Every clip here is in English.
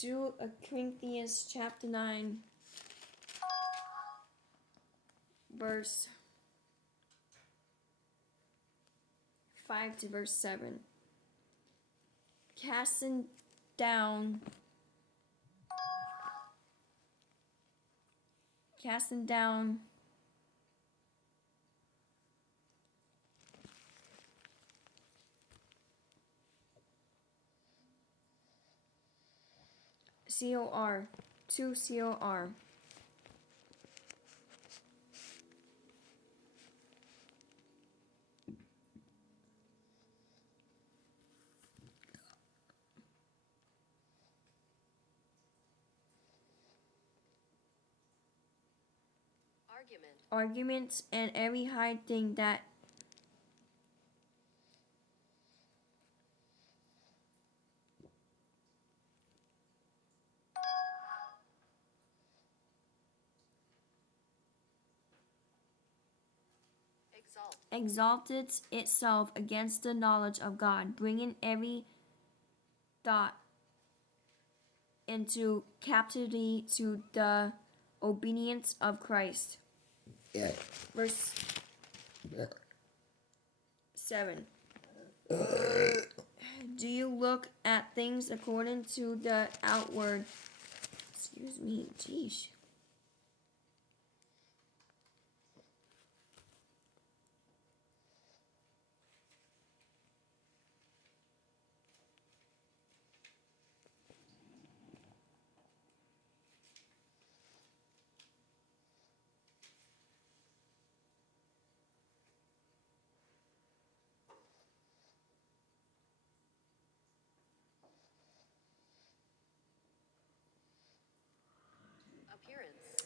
2 Corinthians chapter 9, verse 5 to verse 7. Casting down COR, to COR. Arguments and every high thing that exalted itself against the knowledge of God, bringing every thought into captivity to the obedience of Christ. Yeah. Verse 7. Do you look at things according to the outward? Excuse me, geez.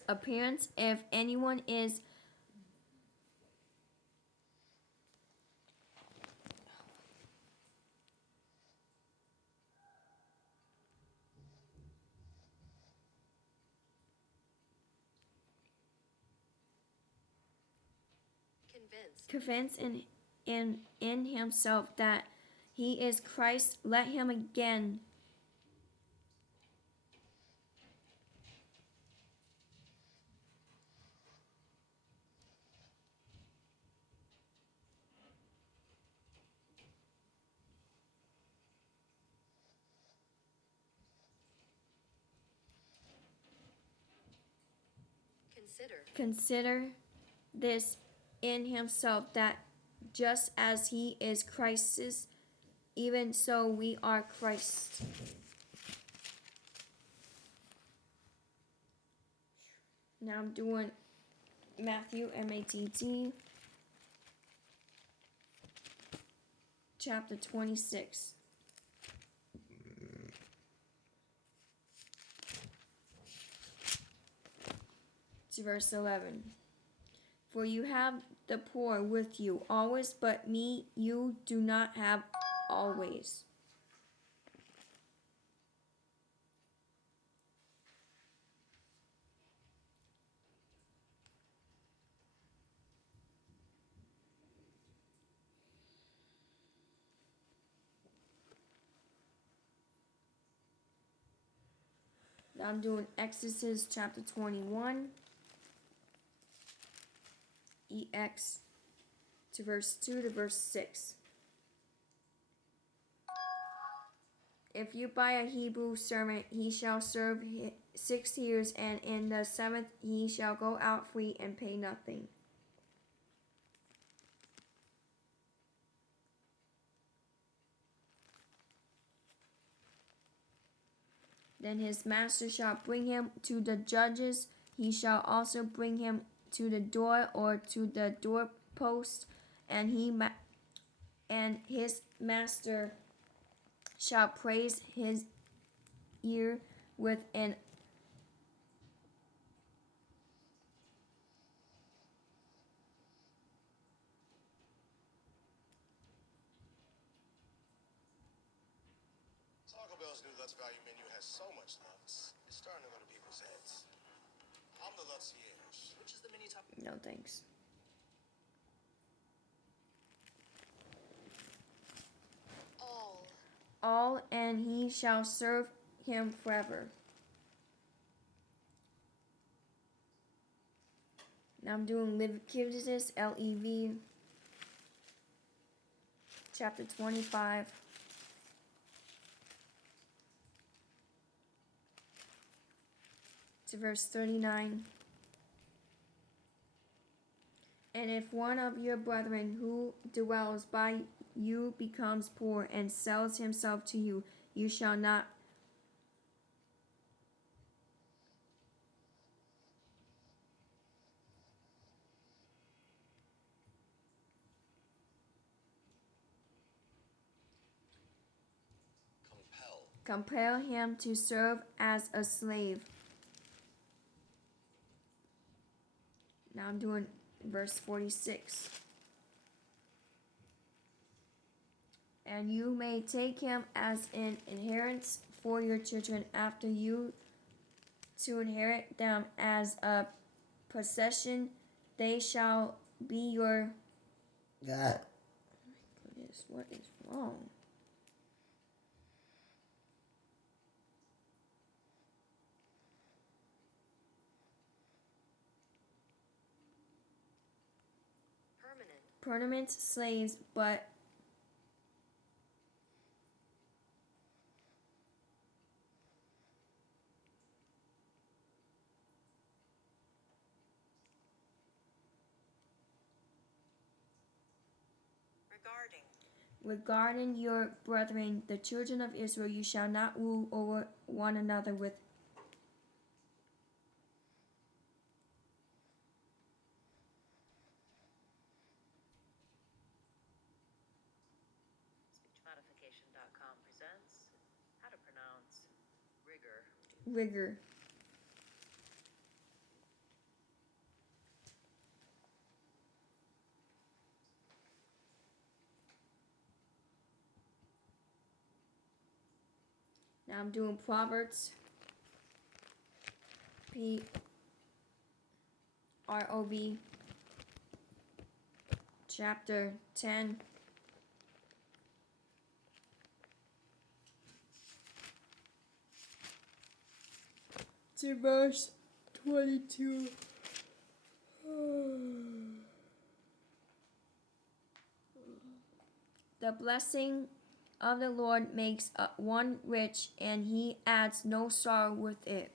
Appearance, if anyone is convinced in himself that he is Christ, let him again consider this in himself, that just as he is Christ's, even so we are Christ. Now I'm doing Matthew, MATT, chapter 26. To verse 11. For you have the poor with you always, but me you do not have always. Now I'm doing Exodus chapter 21. EX to verse 2 to verse 6. If you buy a Hebrew servant, he shall serve 6 years, and in the 7th he shall go out free and pay nothing. Then his master shall bring him to the judges. He shall also bring him to the door or to the doorpost, and his master shall praise his ear with an Taco Bell's new Lutz Value menu has so much Lutz. It's starting to go to people's heads. I'm the Lutzierge, which is the mini top. no thanks. All, and he shall serve him forever. Now I'm doing Leviticus, LEV, chapter 25. To verse 39. And if one of your brethren who dwells by you becomes poor and sells himself to you, you shall not compel him to serve as a slave. Now I'm doing verse 46. And you may take him as an inheritance for your children after you, to inherit them as a possession. They shall be your. God. Goodness, what is wrong? Permanent slaves, but regarding your brethren, the children of Israel, you shall not rule over one another with SpeechModification.com presents how to pronounce rigor. rigor. Now I'm doing Proverbs. PROV. Chapter 10. To verse 22. The blessing of the Lord makes one rich, and he adds no sorrow with it.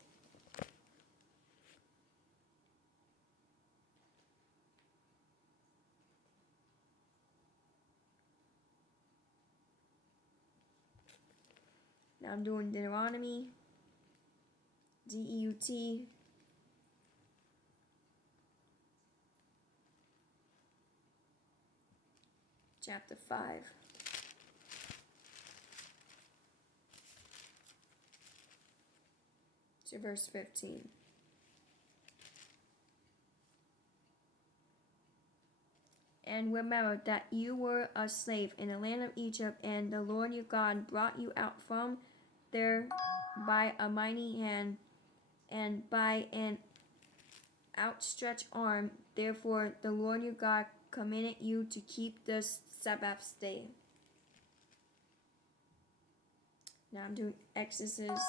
Now I'm doing Deuteronomy, DEUT, chapter 5. To verse 15. And remember that you were a slave in the land of Egypt, and the Lord your God brought you out from there by a mighty hand and by an outstretched arm. Therefore the Lord your God commanded you to keep the Sabbath day. Now I'm doing Exodus,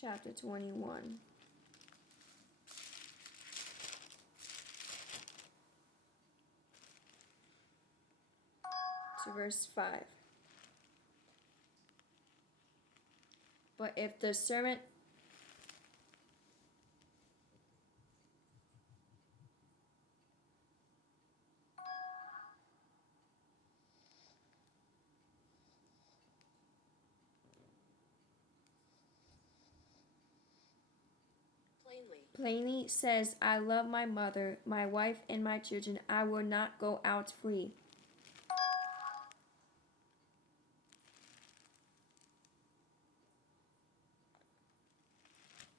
chapter 21. To verse 5. But if the servant plainly says, I love my mother, my wife, and my children, I will not go out free.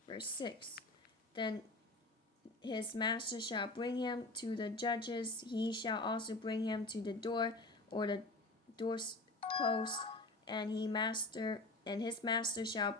Verse 6. Then his master shall bring him to the judges, he shall also bring him to the door or the doorpost, and his master shall